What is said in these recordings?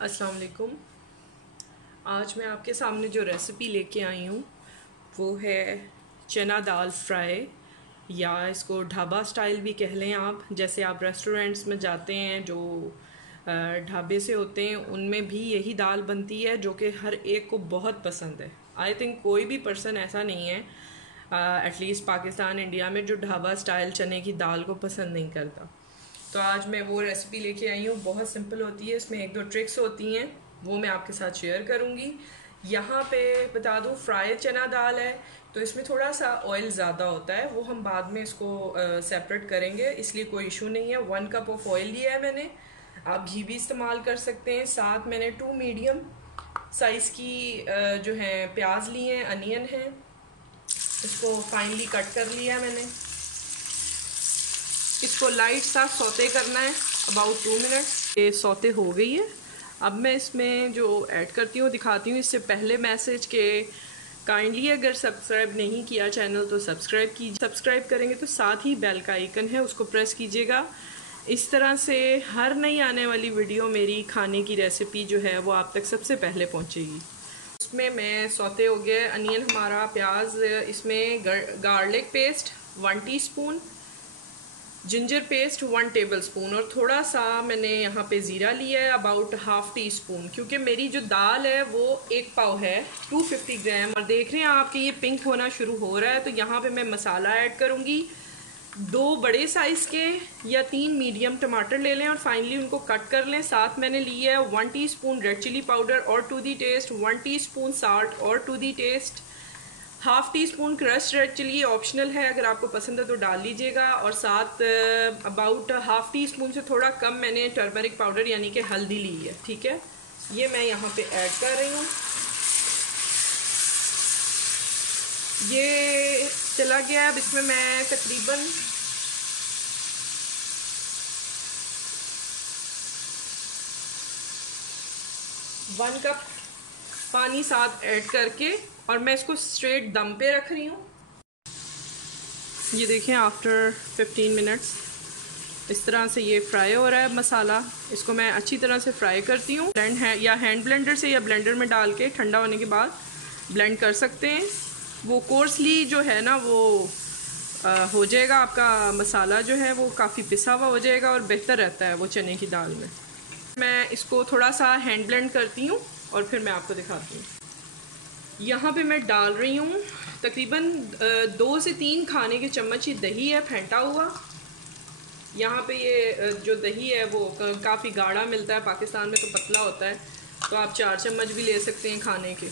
अस्सलाम वालेकुम। आज मैं आपके सामने जो रेसिपी लेके आई हूँ वो है चना दाल फ्राई, या इसको ढाबा स्टाइल भी कह लें आप। जैसे आप रेस्टोरेंट्स में जाते हैं जो ढाबे से होते हैं, उनमें भी यही दाल बनती है जो कि हर एक को बहुत पसंद है। आई थिंक कोई भी पर्सन ऐसा नहीं है एटलीस्ट पाकिस्तान इंडिया में जो ढाबा स्टाइल चने की दाल को पसंद नहीं करता। तो आज मैं वो रेसिपी लेके आई हूँ, बहुत सिंपल होती है, इसमें एक दो ट्रिक्स होती हैं, वो मैं आपके साथ शेयर करूँगी। यहाँ पे बता दूँ फ्राई चना दाल है तो इसमें थोड़ा सा ऑयल ज़्यादा होता है, वो हम बाद में इसको सेपरेट करेंगे, इसलिए कोई इशू नहीं है। 1 कप ऑफ ऑयल लिया है मैंने, आप घी भी इस्तेमाल कर सकते हैं। साथ मैंने 2 मीडियम साइज़ की जो है प्याज लिए हैं, अनियन है, इसको फाइनली कट कर लिया है मैंने। इसको लाइट सा सौते करना है अबाउट 2 मिनट। ये सौते हो गई है। अब मैं इसमें जो ऐड करती हूँ दिखाती हूँ। इससे पहले मैसेज के काइंडली अगर सब्सक्राइब नहीं किया चैनल तो सब्सक्राइब कीजिए। सब्सक्राइब करेंगे तो साथ ही बेल का आइकन है उसको प्रेस कीजिएगा। इस तरह से हर नई आने वाली वीडियो मेरी खाने की रेसिपी जो है वो आप तक सबसे पहले पहुँचेगी। इसमें मैं सौते हो गया अनियन हमारा, प्याज, इसमें garlic paste 1 teaspoon, ginger paste 1 tablespoon, और थोड़ा सा मैंने यहाँ पे ज़ीरा लिया है अबाउट हाफ टी स्पून, क्योंकि मेरी जो दाल है वो 1 पाव है 250 ग्राम। और देख रहे हैं आप कि ये पिंक होना शुरू हो रहा है, तो यहाँ पे मैं मसाला ऐड करूँगी। 2 बड़े साइज़ के या 3 मीडियम टमाटर ले लें और फाइनली उनको कट कर लें। साथ मैंने लिया है 1 टीस्पून रेड चिली पाउडर और to the taste, 1 teaspoon salt और to the taste, half teaspoon crush red chilli optional है, अगर आपको पसंद है तो डाल लीजिएगा। और साथ अबाउट हाफ टी स्पून से थोड़ा कम मैंने टर्मरिक पाउडर यानी कि हल्दी ली है। ठीक है, ये मैं यहाँ पे ऐड कर रही हूँ। ये चला गया। अब इसमें मैं तकरीबन वन कप पानी साथ ऐड करके और मैं इसको स्ट्रेट दम पे रख रही हूँ। ये देखें आफ्टर 15 मिनट्स इस तरह से ये फ्राई हो रहा है मसाला। इसको मैं अच्छी तरह से फ्राई करती हूँ। ब्लेंड है या हैंड ब्लेंडर से या ब्लेंडर में डाल के ठंडा होने के बाद ब्लेंड कर सकते हैं। वो कोर्सली जो है ना वो हो जाएगा, आपका मसाला जो है वो काफ़ी पिसा हुआ हो जाएगा और बेहतर रहता है वो चने की दाल में। मैं इसको थोड़ा सा हैंड ब्लेंड करती हूँ और फिर मैं आपको दिखाती हूँ। यहाँ पे मैं डाल रही हूँ तकरीबन 2 से 3 खाने के चम्मच ही दही है फेंटा हुआ। यहाँ पे ये जो दही है वो काफ़ी गाढ़ा मिलता है, पाकिस्तान में तो पतला होता है, तो आप 4 चम्मच भी ले सकते हैं खाने के।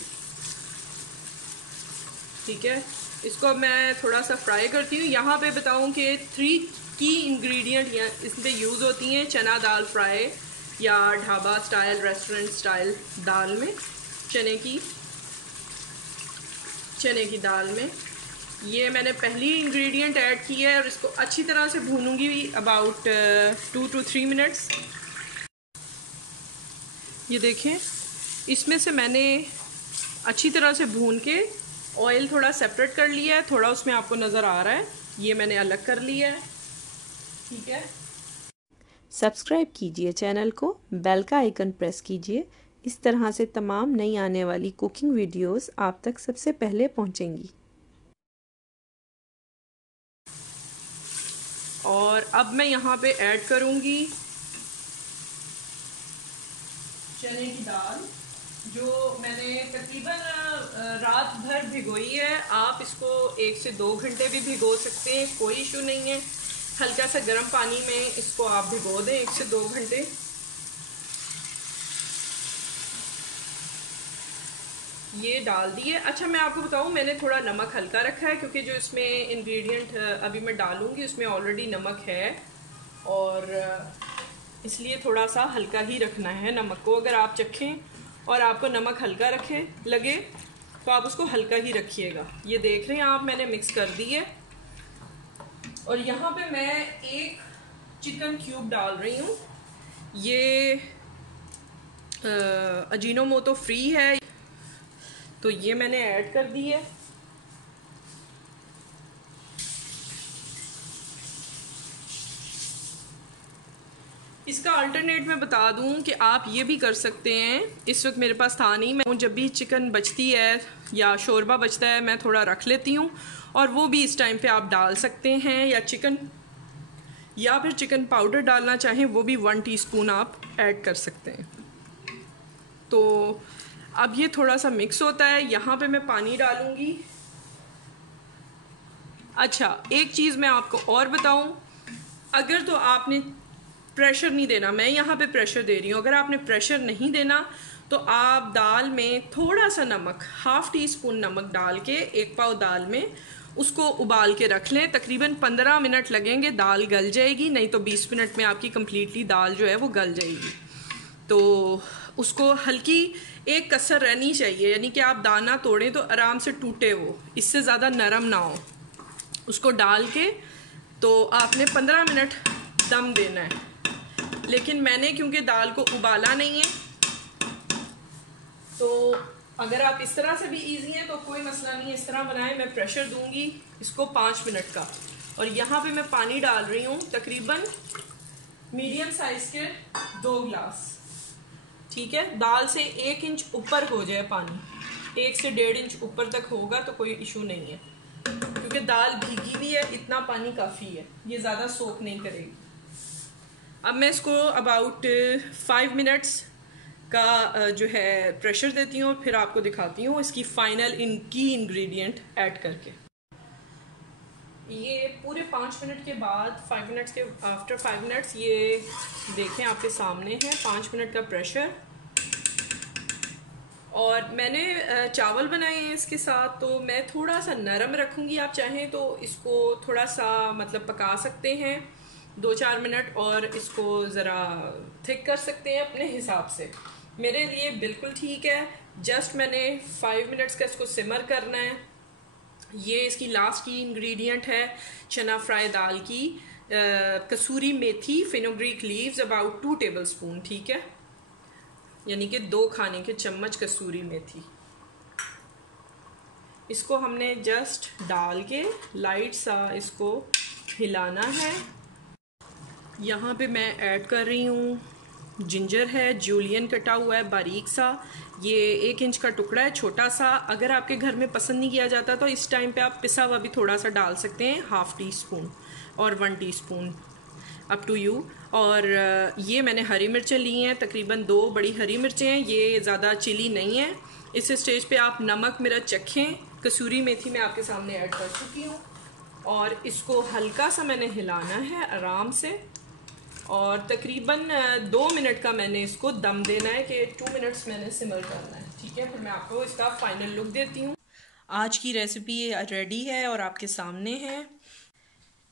ठीक है, इसको मैं थोड़ा सा फ्राई करती हूँ। यहाँ पे बताऊँ कि 3 की इंग्रेडिएंट इसमें यूज़ होती हैं चना दाल फ्राई या ढाबा स्टाइल रेस्टोरेंट स्टाइल दाल में। चने की दाल में ये मैंने पहली इंग्रेडिएंट ऐड की है और इसको अच्छी तरह से भूनूंगी अबाउट 2 to 3 मिनट्स। ये देखें, इसमें से मैंने अच्छी तरह से भून के ऑयल थोड़ा सेपरेट कर लिया है, थोड़ा उसमें आपको नज़र आ रहा है, ये मैंने अलग कर लिया है। ठीक है, सब्सक्राइब कीजिए चैनल को, बेल का आइकन प्रेस कीजिए। इस तरह से तमाम नई आने वाली कुकिंग वीडियोस आप तक सबसे पहले पहुंचेंगी। और अब मैं यहाँ पे ऐड करूँगी चने की दाल जो मैंने तकरीबन रात भर भिगोई है। आप इसको 1 से 2 घंटे भी भिगो सकते हैं, कोई इशू नहीं है। हल्का सा गर्म पानी में इसको आप भिगो दें 1 से 2 घंटे। ये डाल दिए। अच्छा, मैं आपको बताऊं, मैंने थोड़ा नमक हल्का रखा है क्योंकि जो इसमें इंग्रेडिएंट अभी मैं डालूंगी उसमें ऑलरेडी नमक है, और इसलिए थोड़ा सा हल्का ही रखना है नमक को। अगर आप चखें और आपको नमक हल्का रखे लगे तो आप उसको हल्का ही रखिएगा। ये देख रहे हैं आप, मैंने मिक्स कर दी है। और यहाँ पे मैं 1 चिकन क्यूब डाल रही हूँ। ये अजीनोमोटो फ्री है, तो ये मैंने ऐड कर दी है। इसका अल्टरनेट मैं बता दूं कि आप ये भी कर सकते हैं। इस वक्त मेरे पास था नहीं, मैं जब भी चिकन बचती है या शोरबा बचता है मैं थोड़ा रख लेती हूँ, और वो भी इस टाइम पे आप डाल सकते हैं, या फिर चिकन पाउडर डालना चाहें वो भी 1 टीस्पून आप ऐड कर सकते हैं। तो अब ये थोड़ा सा मिक्स होता है, यहाँ पे मैं पानी डालूँगी। अच्छा, एक चीज़ मैं आपको और बताऊँ, अगर तो आपने प्रेशर नहीं देना, मैं यहाँ पे प्रेशर दे रही हूँ, अगर आपने प्रेशर नहीं देना तो आप दाल में थोड़ा सा नमक, 1/2 टीस्पून नमक डाल के 1 पाव दाल में उसको उबाल के रख लें। तकरीबन 15 मिनट लगेंगे, दाल गल जाएगी, नहीं तो 20 मिनट में आपकी कम्प्लीटली दाल जो है वो गल जाएगी। तो उसको हल्की एक कसर रहनी चाहिए, यानी कि आप दाना तोड़ें तो आराम से टूटे, वो इससे ज़्यादा नरम ना हो। उसको डाल के तो आपने 15 मिनट दम देना है। लेकिन मैंने क्योंकि दाल को उबाला नहीं है, तो अगर आप इस तरह से भी इजी हैं तो कोई मसला नहीं है, इस तरह बनाएं। मैं प्रेशर दूंगी इसको 5 मिनट का, और यहाँ पे मैं पानी डाल रही हूँ तकरीबन मीडियम साइज के 2 गिलास। ठीक है, दाल से 1 इंच ऊपर हो जाए पानी, 1 से 1.5 इंच ऊपर तक होगा तो कोई इशू नहीं है, क्योंकि दाल भीगी हुई है, इतना पानी काफ़ी है, ये ज़्यादा सोक नहीं करेगी। अब मैं इसको अबाउट 5 मिनट्स का जो है प्रेशर देती हूँ, फिर आपको दिखाती हूँ इसकी फाइनल इनकी इंग्रेडिएंट ऐड करके। ये पूरे 5 मिनट के बाद, 5 मिनट्स के आफ्टर 5 मिनट्स, ये देखें आपके सामने है 5 मिनट का प्रेशर। और मैंने चावल बनाए हैं इसके साथ, तो मैं थोड़ा सा नरम रखूँगी। आप चाहें तो इसको थोड़ा सा मतलब पका सकते हैं 2-4 मिनट, और इसको ज़रा थिक कर सकते हैं अपने हिसाब से। मेरे लिए बिल्कुल ठीक है, जस्ट मैंने 5 मिनट्स का इसको सिमर करना है। ये इसकी लास्ट की इंग्रेडिएंट है चना फ्राई दाल की, कसूरी मेथी, fenugreek leaves about 2 tablespoon, ठीक है, यानी कि 2 खाने के चम्मच कसूरी मेथी। इसको हमने जस्ट डाल के लाइट सा इसको हिलाना है। यहाँ पे मैं ऐड कर रही हूँ जिंजर है, जूलियन कटा हुआ है बारीक सा, ये 1 इंच का टुकड़ा है छोटा सा। अगर आपके घर में पसंद नहीं किया जाता तो इस टाइम पे आप पिसा हुआ भी थोड़ा सा डाल सकते हैं, 1/2 टीस्पून और 1 टीस्पून, अप टू यू। और ये मैंने हरी मिर्चें ली हैं, तकरीबन 2 बड़ी हरी मिर्चें हैं, ये ज़्यादा चिली नहीं है। इस स्टेज पे आप नमक मेरा चखें। कसूरी मेथी मैं आपके सामने ऐड कर चुकी हूँ, और इसको हल्का सा मैंने हिलाना है आराम से, और तकरीबन 2 मिनट का मैंने इसको दम देना है कि 2 मिनट्स मैंने सिमर करना है, ठीक है। फिर मैं आपको इसका फाइनल लुक देती हूँ। आज की रेसिपी रेडी है और आपके सामने है।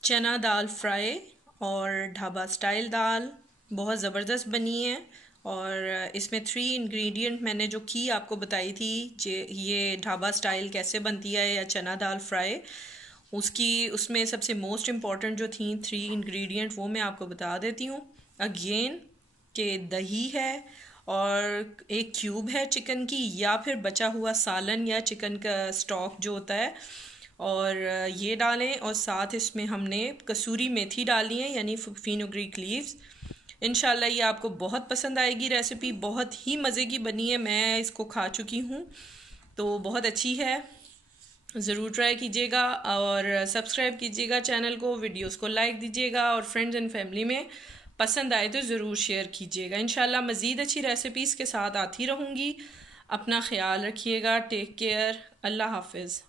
चना दाल फ्राई और ढाबा स्टाइल दाल बहुत ज़बरदस्त बनी है, और इसमें 3 इंग्रेडिएंट मैंने जो की आपको बताई थी, ये ढाबा स्टाइल कैसे बनती है या चना दाल फ्राई, उसमें सबसे मोस्ट इम्पॉर्टेंट जो थी 3 इंग्रेडिएंट वो मैं आपको बता देती हूँ अगेन, कि दही है, और एक क्यूब है चिकन की, या फिर बचा हुआ सालन या चिकन का स्टॉक जो होता है, और ये डालें, और साथ इसमें हमने कसूरी मेथी डाली है यानी फेनुग्रीक लीव्स। इंशाल्लाह ये आपको बहुत पसंद आएगी रेसिपी, बहुत ही मज़े की बनी है, मैं इसको खा चुकी हूँ तो बहुत अच्छी है। ज़रूर ट्राई कीजिएगा और सब्सक्राइब कीजिएगा चैनल को, वीडियोस को लाइक दीजिएगा, और फ्रेंड्स एंड फैमिली में पसंद आए तो ज़रूर शेयर कीजिएगा। इंशाल्लाह मज़ीद अच्छी रेसिपीज़ के साथ आती रहूँगी। अपना ख्याल रखिएगा, टेक केयर, अल्लाह हाफिज़।